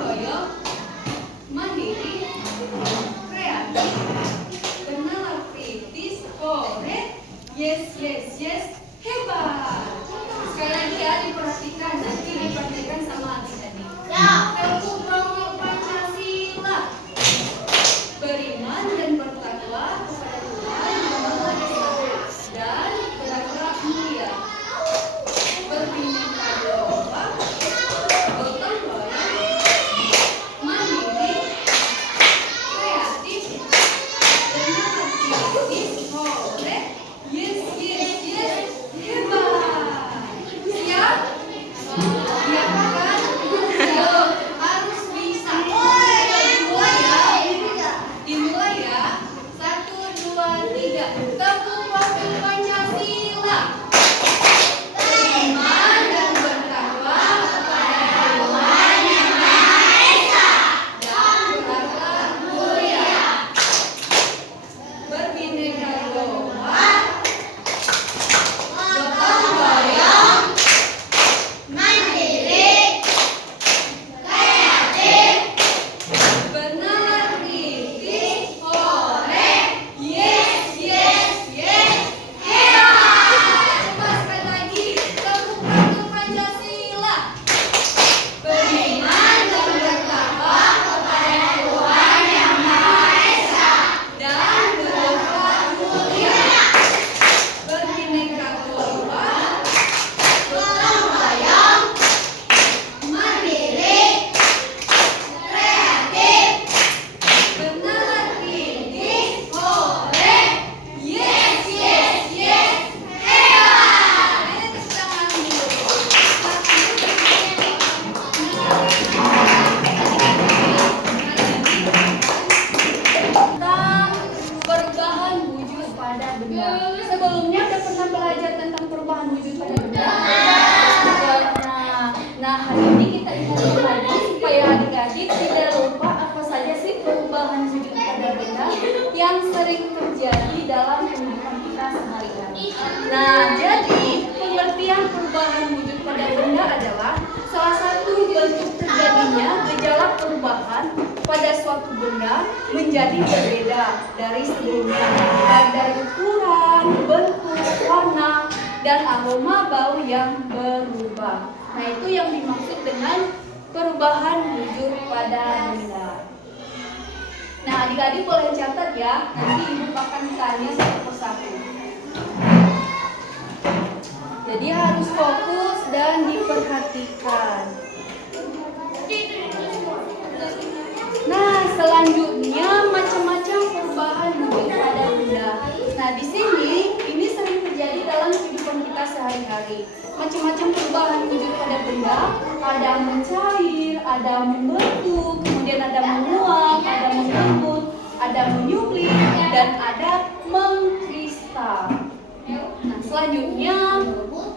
royong, mandiri, kreatif, bernalar kritis, koret, yes, hebat. Sekali lagi ya, diperhatikan, nanti dipraktikkan sama adik-adik. Teguh Pramuka Pancasila, beriman dan bertakwa kepada Tuhan Yang Maha Esa dan berakhlak mulia, berbineka tunggal ika, gotong royong, mandiri, kreatif, bernalar kritis, koret, yes, hebat. Siap? Siap kan? Siap. Harus bisa. Dimulai ya. 1, 2, 3. Teguh waktu Pancasila. Beriman dan bertakwa kepada Tuhan Yang Maha Esa dan berakhlak mulia, berbineka tunggal, gotong royong, mandiri, kreatif, bernalar kritis, koret, yes, hebat. Coba sekali lagi, teguh waktu Pancasila, beriman dan bertakwa kepada Tuhan Yang Maha Esa dan berakhlak mulia, berbineka tunggal, gotong royong, mandiri, kreatif, bernalar kritis, koret, yes, hebat. Ini tepuk tangan dulu. Tentang perubahan wujud pada benda. Sebelumnya udah pernah belajar tentang perubahan wujud pada benda? Nah, hari ini kita ingat lagi supaya adik-adik tidak lupa apa saja sih perubahan wujud pada benda yang sering terjadi dalam kehidupan kita sehari-hari. Nah, jadi pengertian perubahan wujud pada benda adalah salah satu bentuk terjadinya gejala perubahan pada suatu benda menjadi berbeda dari sebelumnya, baik dari ukuran, bentuk, warna, dan aroma bau yang berubah. Nah, itu yang dimaksud dengan perubahan wujud pada benda. Nah, adik-adik boleh catat ya, nanti ibu akan tanya satu persatu. Jadi harus fokus dan diperhatikan. Nah, selanjutnya macam-macam perubahan wujud pada benda. Nah, di sini ini sering terjadi dalam kehidupan kita sehari-hari. Macam-macam perubahan wujud pada benda, ada mencair, ada membentuk, kemudian ada menguap, ada mengembut, ada menyublim, dan ada mengkristal. Nah, selanjutnya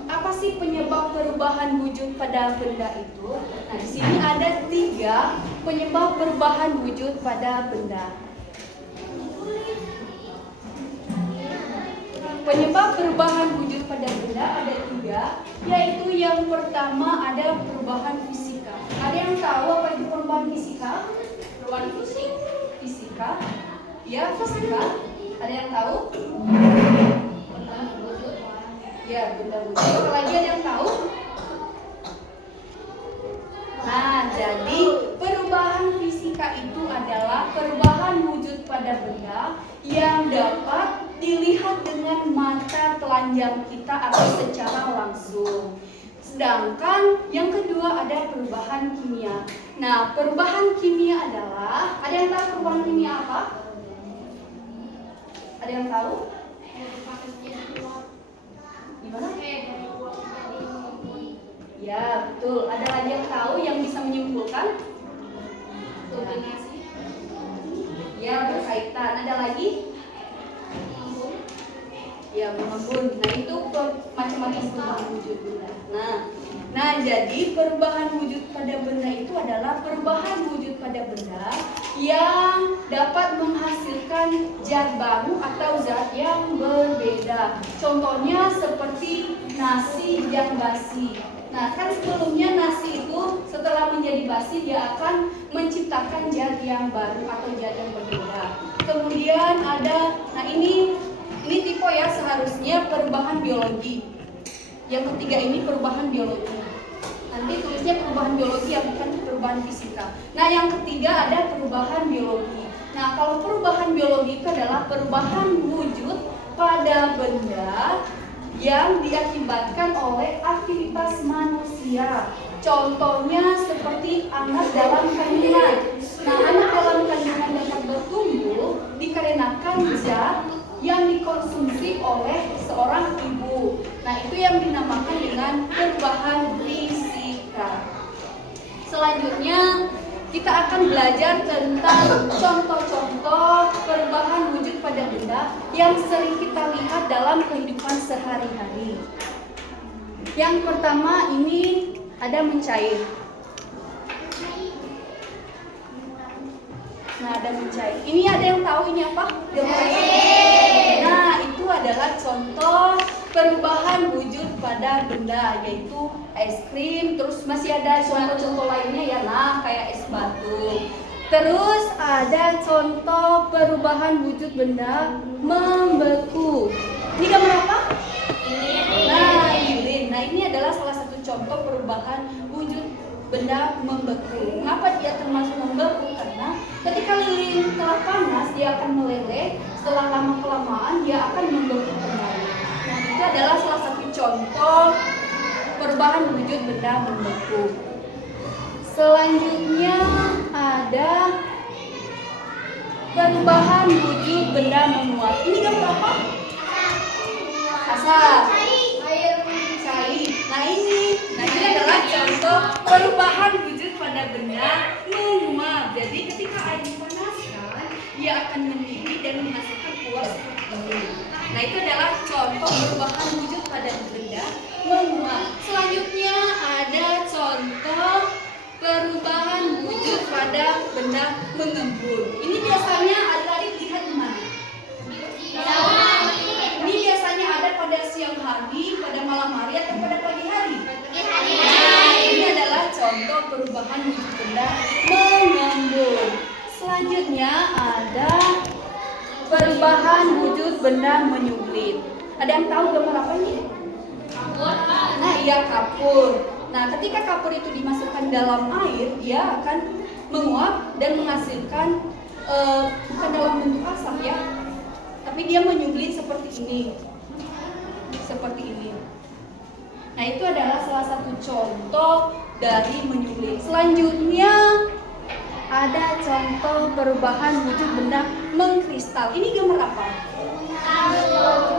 apa sih penyebab perubahan wujud pada benda itu? Nah, di sini ada 3 penyebab perubahan wujud pada benda. Penyebab perubahan wujud pada benda ada 3, yaitu yang pertama ada perubahan fisika. Ada yang tahu apa itu perubahan fisika? Perubahan fisika? Ya, fisika. Ada yang tahu? Ya, benda-benda. Lagi ada yang tahu? Nah, jadi perubahan fisika itu adalah perubahan wujud pada benda yang dapat dilihat dengan mata telanjang kita atau secara langsung. Sedangkan yang kedua ada perubahan kimia. Nah, perubahan kimia adalah, ada yang tahu perubahan kimia apa? Ada yang tahu? Gimana? Ya, betul. Ada lagi yang tahu yang bisa menyimpulkan? Koordinasi. Ya, berkaitan. Ada lagi? Ya, mengembun. Nah, itu macam-macam perubahan wujud benda. Nah, jadi perubahan wujud pada benda itu adalah perubahan wujud pada benda yang dapat menghasilkan zat baru atau zat yang berbeda. Contohnya seperti nasi yang basi. Nah, kan sebelumnya nasi itu setelah menjadi basi dia akan menciptakan zat yang baru atau zat yang berbeda. Kemudian ada, nah ini tipe ya, seharusnya perubahan biologi. Yang ketiga ini perubahan biologi. Nanti tulisnya perubahan biologi yang bukan perubahan fisika. Nah, yang ketiga ada perubahan biologi. Nah, kalau perubahan biologi itu adalah perubahan wujud pada benda yang diakibatkan oleh aktivitas manusia. Contohnya seperti anak dalam kandungan. Nah, anak dalam kandungan dapat bertumbuh dikarenakan zat yang dikonsumsi oleh seorang ibu. Nah, itu yang dinamakan dengan perubahan fisika. Selanjutnya kita akan belajar tentang contoh-contoh perubahan wujud pada benda yang sering kita lihat dalam kehidupan sehari-hari. Yang pertama ini ada mencair. Nah, ada mencair. Ini ada yang tahu ini apa? Nah, itu adalah contoh perubahan wujud pada benda, yaitu es krim. Terus masih ada contoh-contoh lainnya ya, nah kayak es batu. Terus ada contoh perubahan wujud benda membeku. Ini gambar apa? Nah, lilin. Nah, ini adalah salah satu contoh perubahan wujud benda membeku. Mengapa dia termasuk membeku? Karena ketika lilin telah panas, dia akan meleleh. Setelah lama-kelamaan, dia akan membeku kembali. Nah, itu adalah salah satu contoh perubahan wujud benda membeku. Selanjutnya ada perubahan wujud benda menguap. Ini gambar apa? Asap. Cair. Nah, ini adalah contoh perubahan wujud pada benda menguap. Jadi ketika air dipanaskan, dia akan mendidih dan menghasilkan keluar seperti ini. Nah, itu adalah contoh perubahan wujud pada benda menguap. Selanjutnya ada contoh perubahan wujud pada benda mengembun. Ini biasanya adik-adik lihat di mana? Ini biasanya ada pada siang hari, pada malam hari, atau pada pagi hari? Nah, ini adalah contoh perubahan wujud benda mengembun. Selanjutnya ada perubahan wujud benda menyublit. Ada yang tahu gambar apa ini? Kapur. Nah, iya, kapur. Nah, ketika kapur itu dimasukkan dalam air, dia akan menguap dan menghasilkan bukan dalam bentuk asap ya, tapi dia menyublit seperti ini. Seperti ini. Nah, itu adalah salah satu contoh dari menyublit. Selanjutnya ada contoh perubahan wujud benda mengkristal. Ini gambar apa?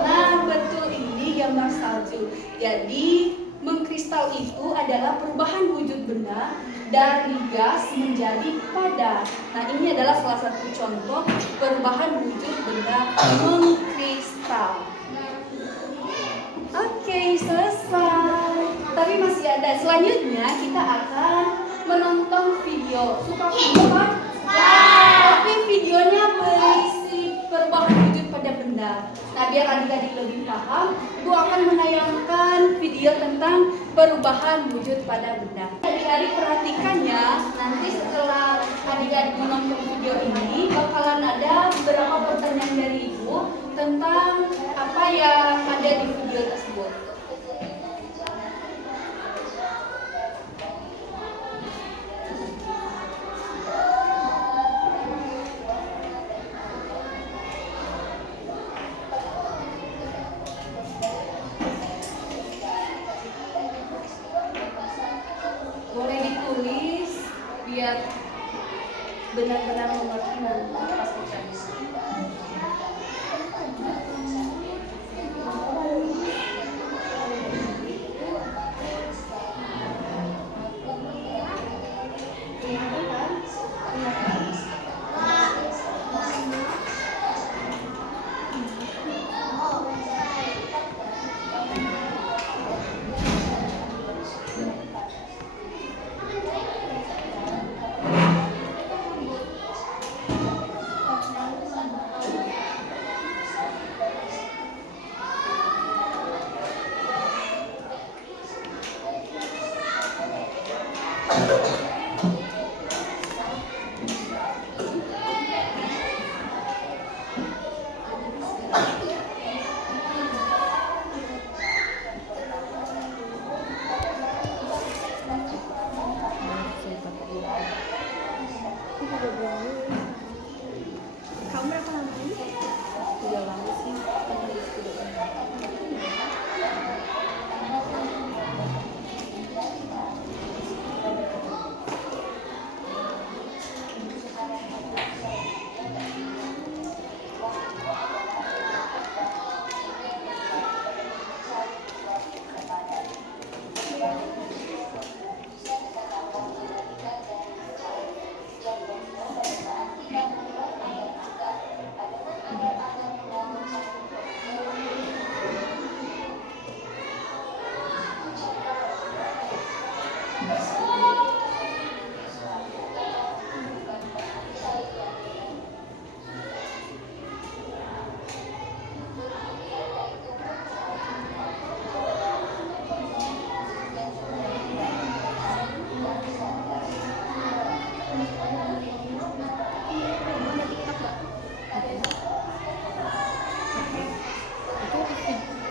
Nah, betul, ini gambar salju. Jadi mengkristal itu adalah perubahan wujud benda dari gas menjadi padat. Nah, ini adalah salah satu contoh perubahan wujud benda mengkristal. Oke, selesai. Tapi masih ada. Selanjutnya kita akan menonton video. Suka video kan? Tapi videonya berisi perubahan wujud pada benda. Nah, biar adik-adik lebih paham, Ibu akan menayangkan video tentang perubahan wujud pada benda. Adik-adik perhatikan ya, nanti setelah adik-adik menonton video ini, bakalan ada beberapa pertanyaan dari Ibu tentang apa yang ada di video tersebut. Boleh ditulis biar benar-benar mengerti nanti pas bercanda. Kamu berapa lama ini? Udah lama sih, kan habis kuliah. Ada TikTok gak?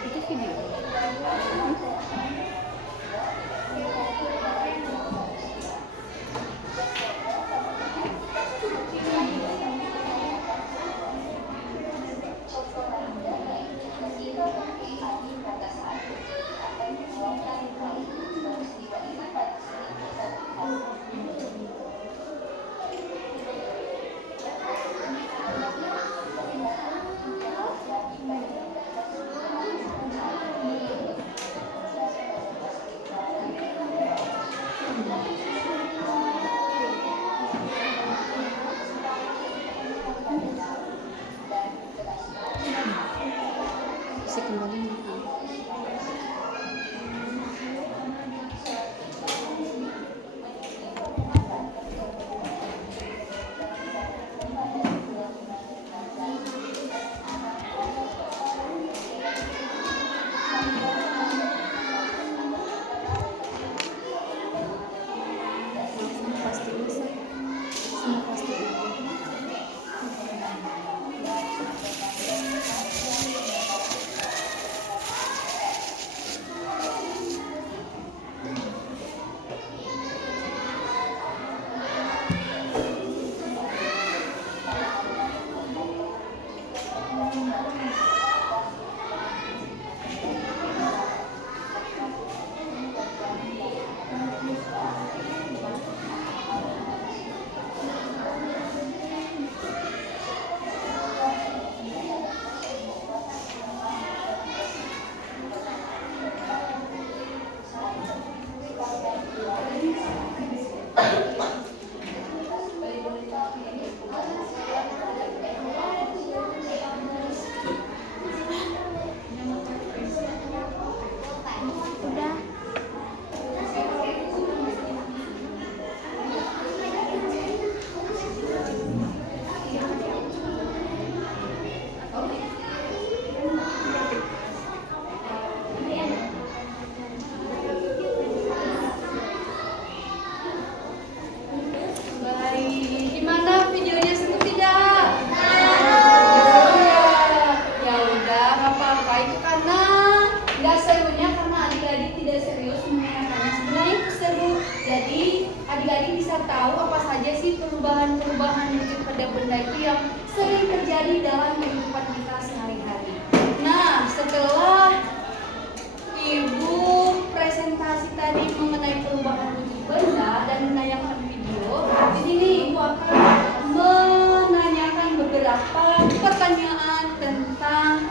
Itu video. Bisa kembali maaf. Pasti bisa. Semua pasti ada. Udah. Baik, gimana videonya seru tidak? Ya udah, nggak apa-apa. Itu karena nggak serunya karena adik-adik tidak serius menanyakannya. Sebenarnya itu seru. Jadi adik-adik bisa tahu apa saja sih perubahan-perubahan wujud pada benda itu yang sering terjadi dalam kehidupan kita sehari-hari. Nah, setelah Ibu presentasi tadi mengenai perubahan wujud benda dan menanyakan video, di sini Ibu akan menanyakan beberapa pertanyaan tentang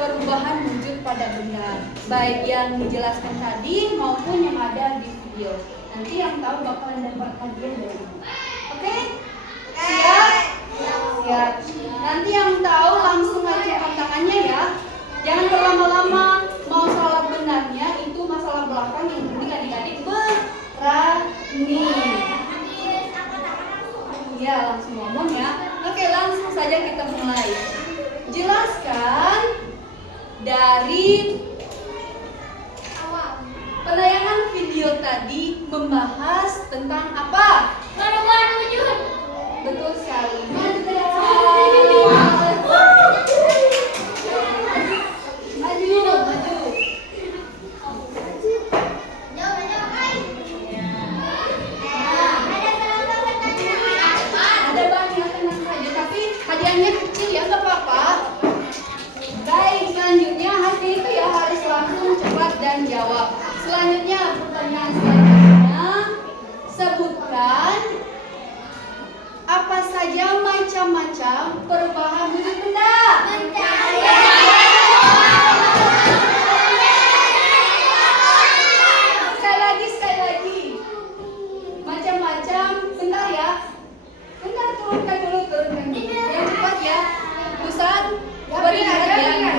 perubahan wujud pada benda, baik yang dijelaskan tadi maupun yang ada di video. Nanti yang tahu bakalan dapat hadiah dari Ibu. Oke? Siap? Siap. Nanti yang tahu langsung acungkan tangannya ya. Jangan berlama-lama. Mau salah benarnya itu masalah belakang, yang penting adik-adik berani. Ya, langsung ngomong ya. Oke, langsung saja kita mulai. Jelaskan dari penayangan video tadi membahas Tentang apa? Perubahan wujud. Betul sekali. Maju ke depan. Maju, maju. Ada banyak tenang saja, tapi hadiahnya kecil ya, nggak apa-apa. Baik, selanjutnya hasil itu ya harus langsung cepat dan jawab. Selanjutnya, pertanyaan selanjutnya, sebutkan apa saja macam-macam perubahan wujud benda. Sekali lagi. Macam-macam, bentar ya. Bentar, turunkan dulu. Yang cepat ya. Busan, beri hadiah ya.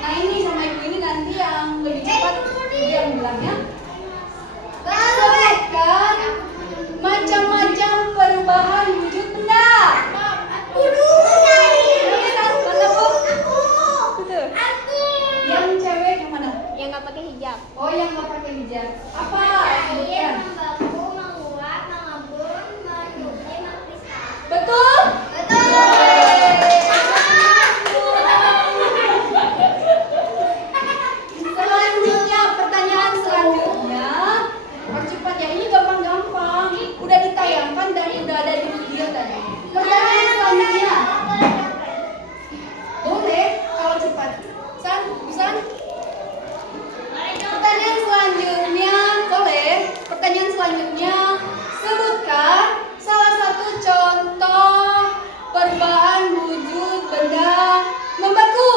Nah ini sama ibu ini nanti yang lebih cepat yang bilangnya. Sebutkan macam-macam perubahan wujud benda. Yang cewek yang mana? Yang nggak pakai hijab. Oh, yang nggak pakai hijab. Apa? Sebutkan. Betul? Selanjutnya, pertanyaan selanjutnya. Percepat ya, ini gampang-gampang. Udah ditayangkan dan udah ada di video tadi. Pertanyaan selanjutnya. Boleh kalau cepat. Busan? Pertanyaan selanjutnya, boleh. Pertanyaan selanjutnya, sebutkan salah satu contoh perubahan wujud benda membeku.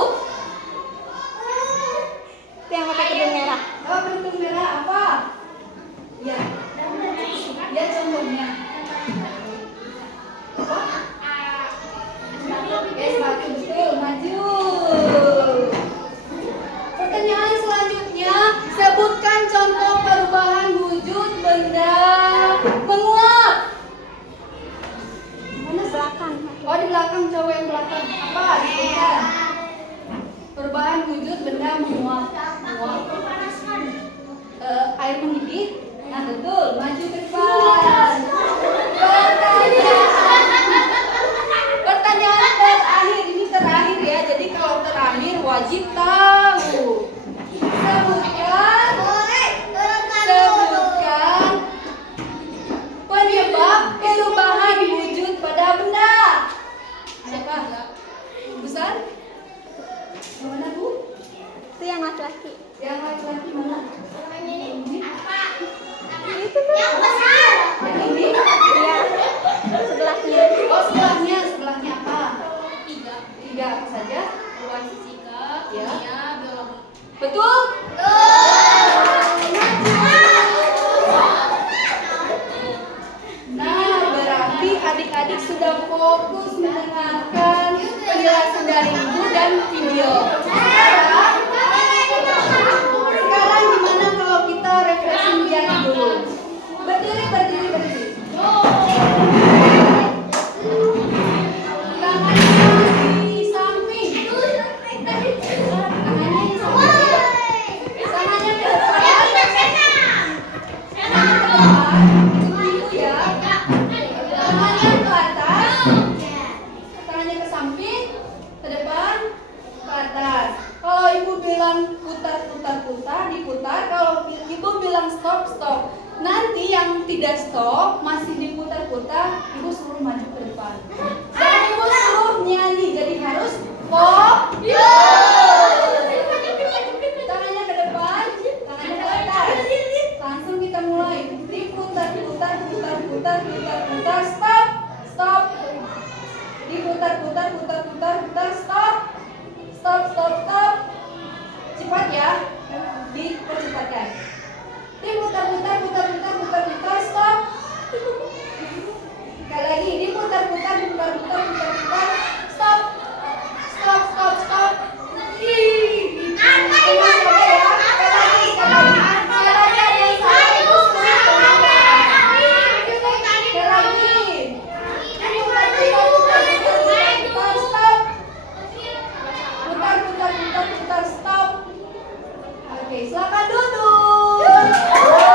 Yang pakai kerudung merah. Oh, kerudung merah apa? Ya. Ya contohnya. Satu betul, maju. Pertanyaan selanjutnya, sebutkan contoh perubahan wujud benda menguap. Mana Belakang. Oh, di belakang, cowok yang belakang. Apa? Sebutkan. Perubahan wujud benda menguap. Air mendidih. Nah, betul. Maju ke depan. Pertanyaan terakhir. Ini terakhir ya. Jadi kalau terakhir wajib tahu. Sebutkan penyebab perubahan wujud pada benda. Siapa? Busan? Yang mana, Bu? Itu yang laki-laki. Yang laki-laki mana? Itu tuh. Yang ini? Iya. Sebelahnya. Oh, sebelahnya apa? Tiga apa saja? Perubahan fisika, Ya. kimia, biologi. Betul? Nah, berarti adik-adik sudah fokus mendengarkan penjelasan dari ibu dan video. Sekarang gimana kalau kita refreshing biar dulu? Berdiri. Tangannya di samping. Tangannya di samping. Tangannya ke depan. Ibu ya. Tangannya ke atas. Tangannya ke samping, ke depan, ke atas. Kalau ibu bilang putar, diputar. Kalau ibu bilang stop. Nanti yang tidak stop masih diputar-putar, ibu suruh maju ke depan. Dan ibu suruh nyanyi, jadi harus pop. Tangannya ke depan, tangannya ke atas. Langsung kita mulai. Diputar, stop. Diputar, stop. Cepat ya. Dipercepatkan. Diputar, stop. Sekali lagi, diputar, stop. Stop. Putar, stop. Oke, silakan duduk.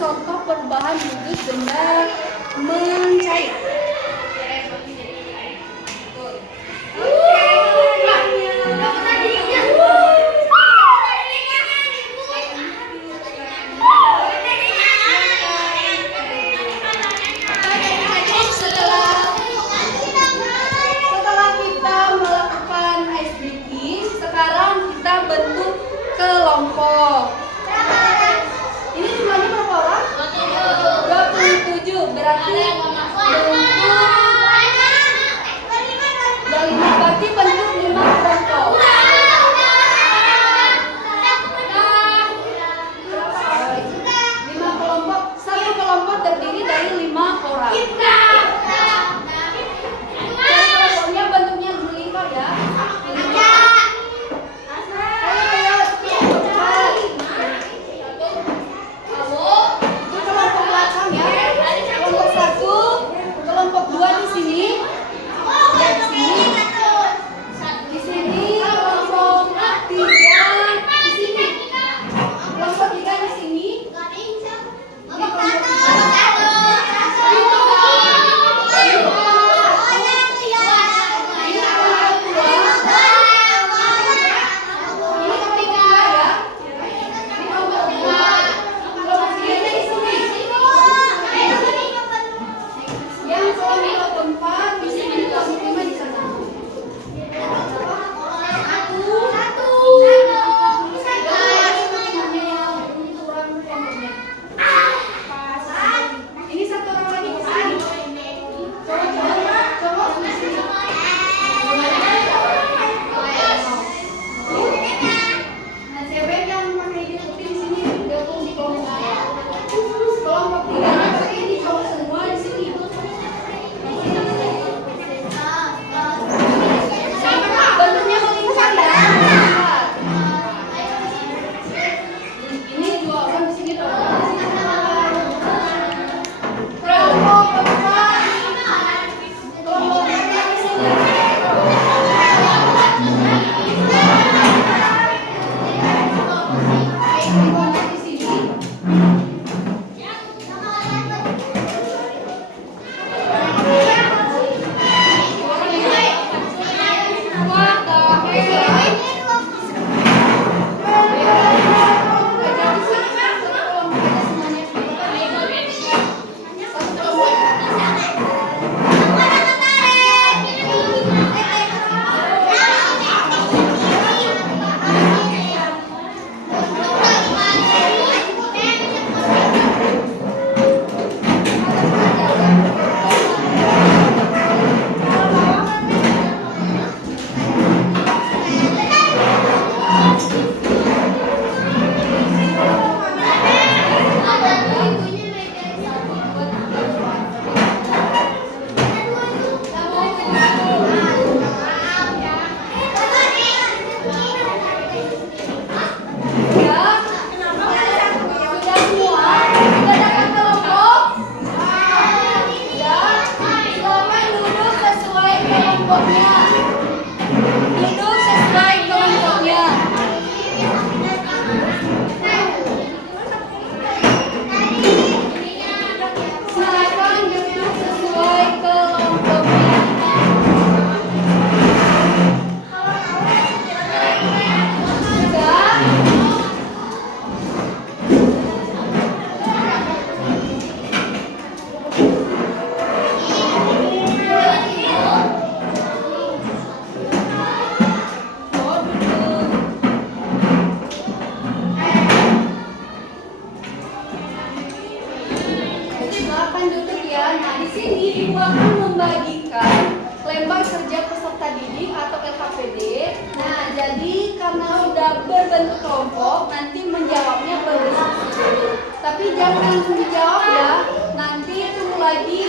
contoh perubahan wujud benda mencair. Setelah kita melakukan ice breaking, sekarang kita bentuk kelompok. Ini jumlahnya berapa orang? 27. Berarti bentuk 5 kelompok. 5 kelompok. Satu kelompok terdiri dari 5 orang. Kelompoknya bentuknya berlingkar ya. Ayo cepat. Itu kelompok belakang ya. Kelompok 1, kelompok 2 di sini. Ya, di sini. Di sini kelompok 3 di sini. Kelompok 3 di sini. Ini kelompok 8 duduk ya. Nah, di sini Ibu akan membagikan lembar kerja peserta didik atau LKPD. Nah, jadi karena sudah berbentuk kelompok, nanti menjawabnya berdiskusi dulu. Tapi jangan langsung dijawab ya. Nanti tunggu lagi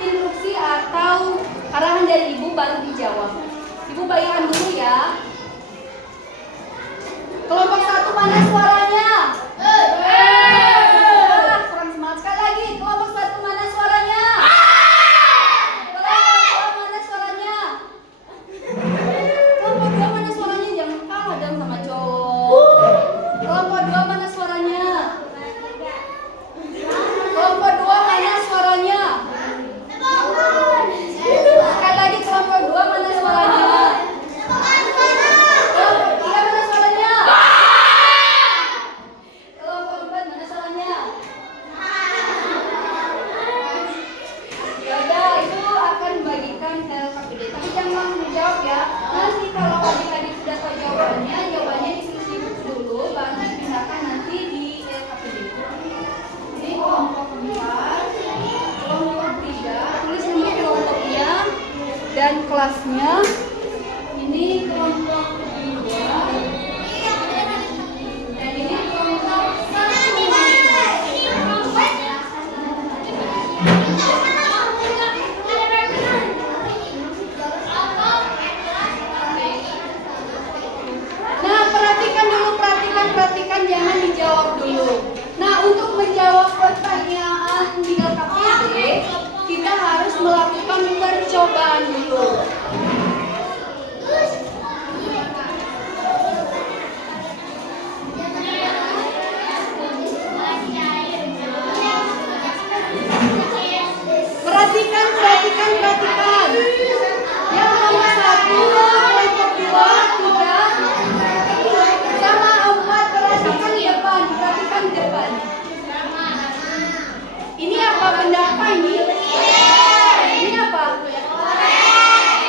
instruksi atau arahan dari Ibu baru dijawab. Ibu bagikan dulu ya. Kelompok 1 mana suaranya? Kurang semangat sekali lagi. Kelompok 1 mana suaranya? Kelompok 2 mana suaranya? Kelompok 2 mana suaranya? Jangan kalah dong sama cowok. Kelompok 2 mana suaranya? kelasnya. Ini kelompok kedua. Dan ini kelompok satu. Nah, perhatikan, jangan dijawab dulu. Nah, untuk menjawab pertanyaan di LKPD, kita harus melakukan percobaan dulu. Perhatikan. Yang nomor 1, kelompok 2, 3, sama 4. Perhatikan depan. Ini apa benda apa ini? Ini apa?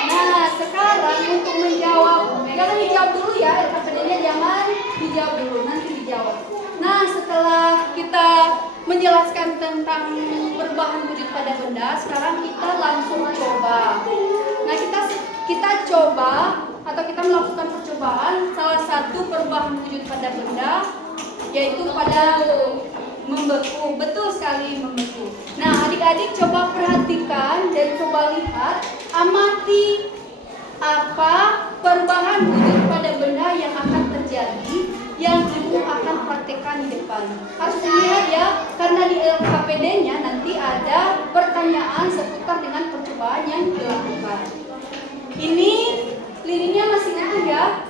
Nah, sekarang untuk menjawab, jangan dijawab dulu ya, LKPD-nya jangan dijawab dulu, nanti dijawab. Nah, setelah kita menjelaskan tentang perubahan wujud pada benda, sekarang kita langsung coba. Nah, kita coba atau kita melakukan percobaan salah satu perubahan wujud pada benda, yaitu pada membeku. Betul sekali, membeku. Nah, adik-adik coba perhatikan dan coba lihat, amati apa perubahan wujud pada benda yang akan terjadi, yang ibu akan praktekkan di depan. Harus dilihat ya, karena di LKPD-nya nanti ada pertanyaan seputar dengan percobaan yang dilakukan. Ini lilinnya masih utuh ya.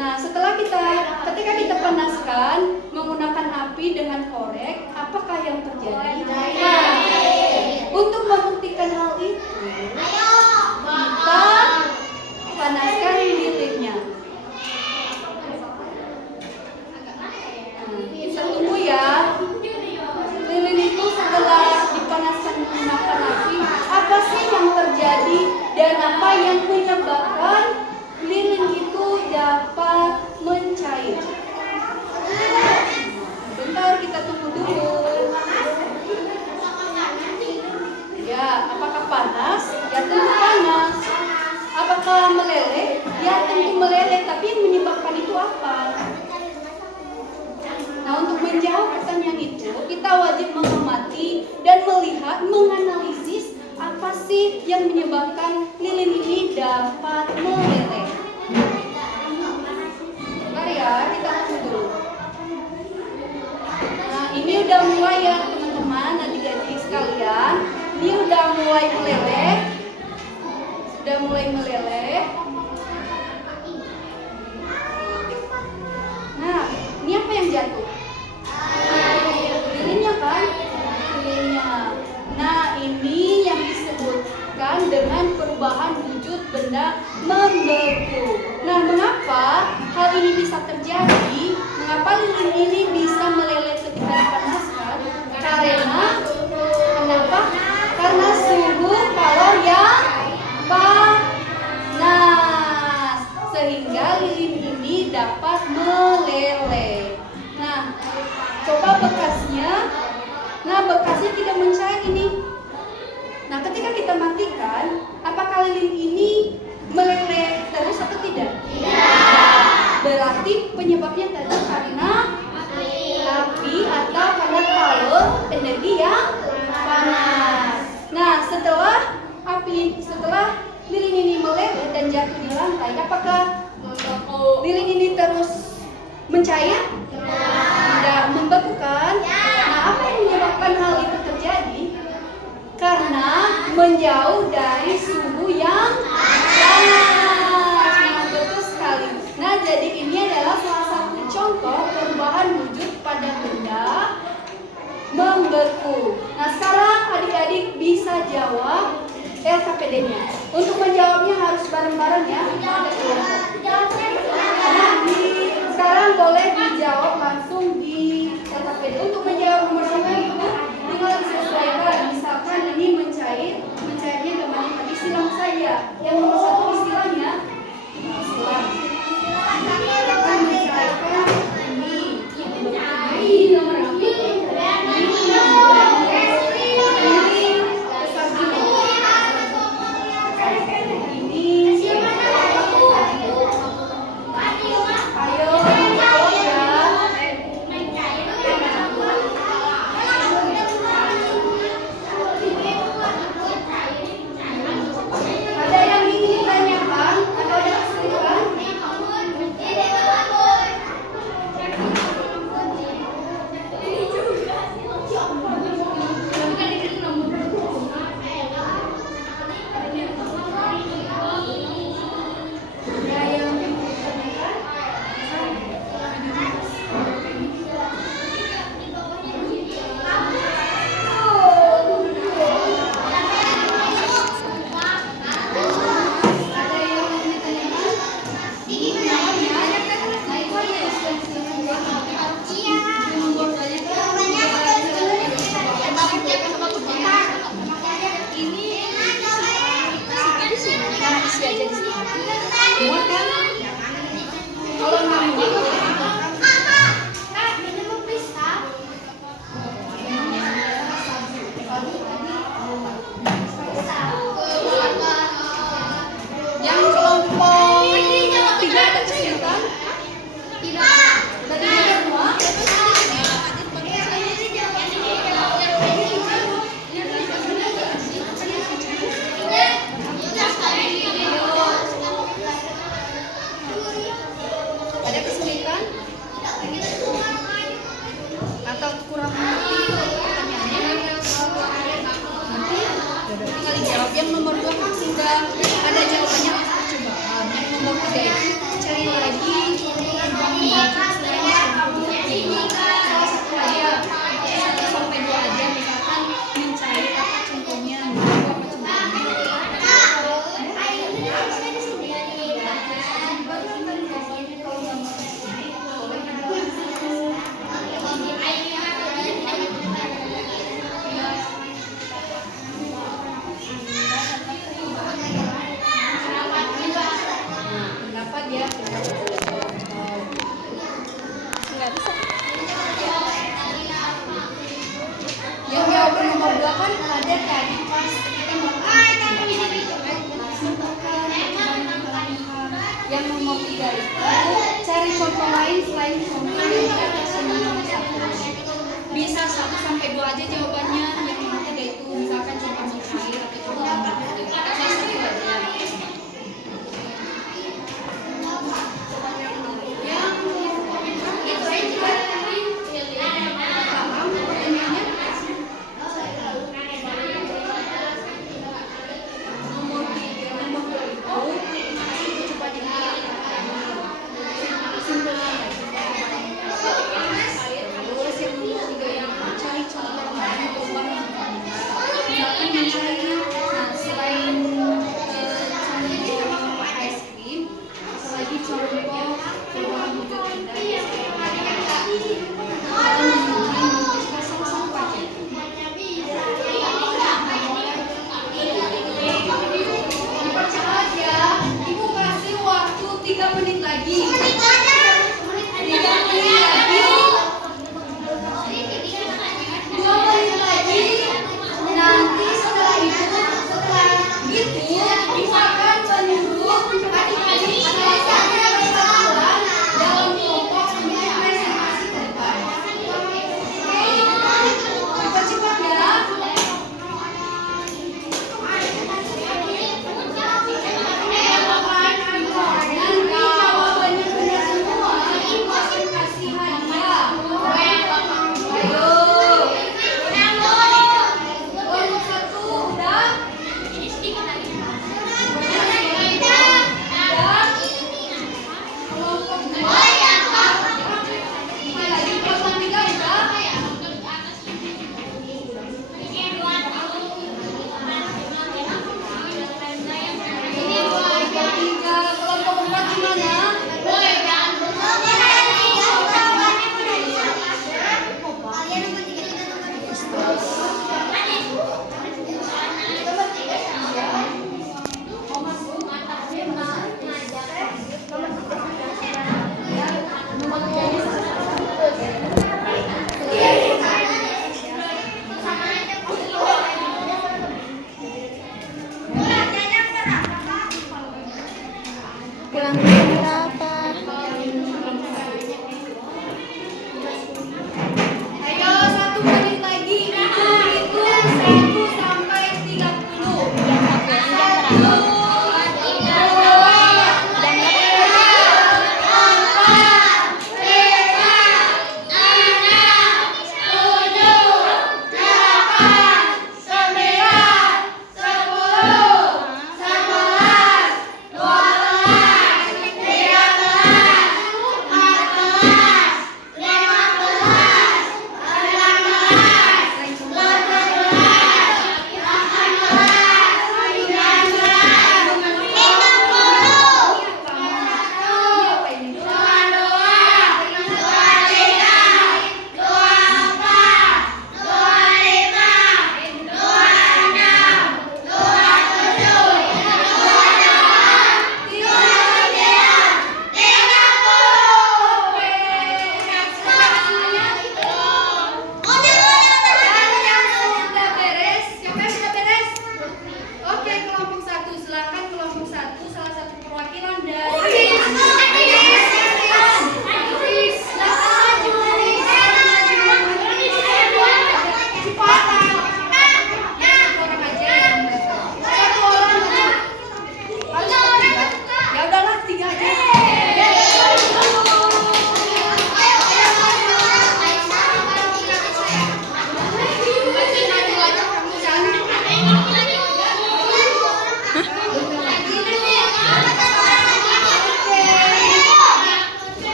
Nah, ketika kita panaskan menggunakan api dengan korek, apakah yang terjadi? Nah, untuk membuktikan hal itu, kita panaskan lilinnya. Kita tunggu ya. Lilin itu setelah dipanaskan menggunakan api, apa sih yang terjadi dan apa yang menyebabkan lilin itu dapat mencair? Bentar, kita tunggu dulu. Ya, apakah panas? Ya tentu panas. Apakah meleleh? Ya tentu meleleh. Tapi yang menyebabkan itu apa? Nah, untuk menjawab pertanyaan itu, kita wajib mengamati dan melihat, menganalisis apa sih yang menyebabkan lilin ini dapat meleleh. Bentar ya, kita tunggu dulu. Nah, ini udah mulai ya teman-teman, adik-adik sekalian. Ini udah mulai meleleh. Sudah mulai meleleh. Nah, ini apa yang jatuh? Lilinnya kan? Lilinnya. Nah, ini yang disebutkan dengan perubahan wujud benda membeku. Nah, mengapa hal ini bisa terjadi? Mengapa lilin ini bisa meleleh ketika dipanaskan? Kenapa? Karena suhu kalor yang panas, sehingga lilin ini dapat meleleh. Nah, coba bekasnya. Nah, bekasnya tidak mencair ini. Nah, ketika kita matikan, apakah lilin ini meleleh terus atau tidak? Tidak. Berarti penyebabnya tadi karena api atau karena kalor energi yang panas. Nah, setelah lilin ini meleleh dan jatuh di lantai, apakah lilin ini terus mencair? Tidak, membeku kan? Nah, apa yang menyebabkan hal itu terjadi? Karena menjauh dari suhu yang panas. Nah, betul sekali. Nah, jadi ini adalah salah satu contoh perubahan wujud pada benda membeku. Nah, sekarang adik-adik bisa jawab LKPD-nya. Untuk menjawabnya harus bareng-bareng ya. Nah, sekarang boleh dijawab langsung di LKPD. Untuk menjawab nomor 1 itu tinggal disesuaikan. Misalkan ini mencairnya gambarnya tadi silang saja. Yang nomor 1 istilahnya silang. Akan mencairkan ini nomor ini. atau kurang mengerti pertanyaannya, nanti tinggal dijawab. Yang nomor 2 kan sudah ada jawabannya atas percobaan. Yang nomor 3 itu cari lagi salah satu aja, 1 sampai 2 aja, misalkan mencari apa contohnya, apa contohnya. Pendapat ya, Nggak bisa. yang jawaban nomor 2 kan ada tadi pas kita melakukan yang nomor 3 itu cari contoh lain selain contoh yang di atas yang nomor 1. Bisa 1 sampai 2 aja jawabannya. Yang nomor 3 itu misalkan contoh mencair atau contoh mencair. Salah satu aja. Yang itu saya juga paham pertanyaannya. Nomor 3, nomor 2 itu coba dilihat. Simpelnya terus yang nomor 3 yang cari contoh lain, coba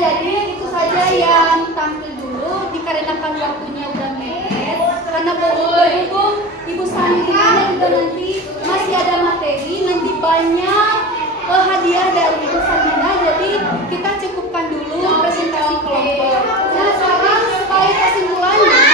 jadi itu saja yang tampil dulu dikarenakan waktunya udah mepet. Karena berhubung Ibu Santina juga nanti masih ada materi, nanti banyak hadiah dari Ibu Santina. Jadi kita cukupkan dulu presentasi kelompok. Nah sekarang sebagai kesimpulannya,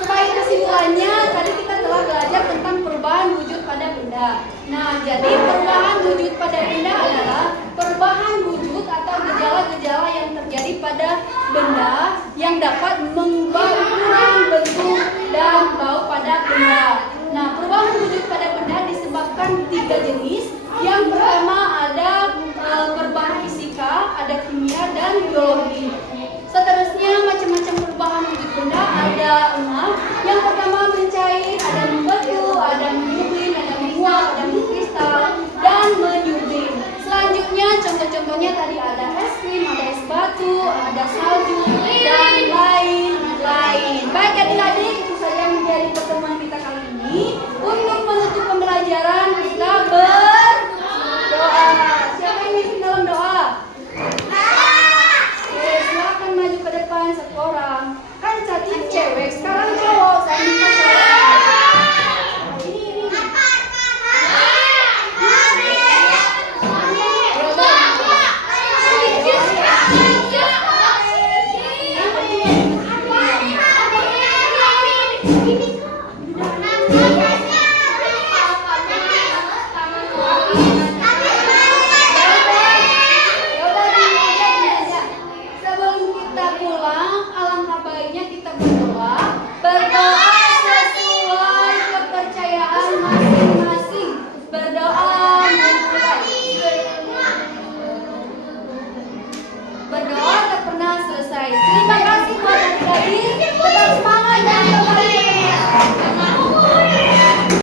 sebagai kesimpulannya tadi kita telah belajar tentang perubahan wujud pada benda. Nah jadi perubahan wujud pada benda adalah perubahan wujud atau gejala-gejala yang terjadi pada benda yang dapat mengubah ukuran, bentuk, dan bau pada benda. Nah, perubahan wujud pada benda disebabkan 3 jenis. Yang pertama ada perubahan fisika, ada kimia, dan biologi. Seterusnya macam-macam perubahan wujud benda ada 6. Yang pertama mencair, ada membeku, ada menyublim, ada menguap, ada mengkristal, dan menyublim. Selanjutnya contoh-contohnya tadi ada es krim, ada es batu, ada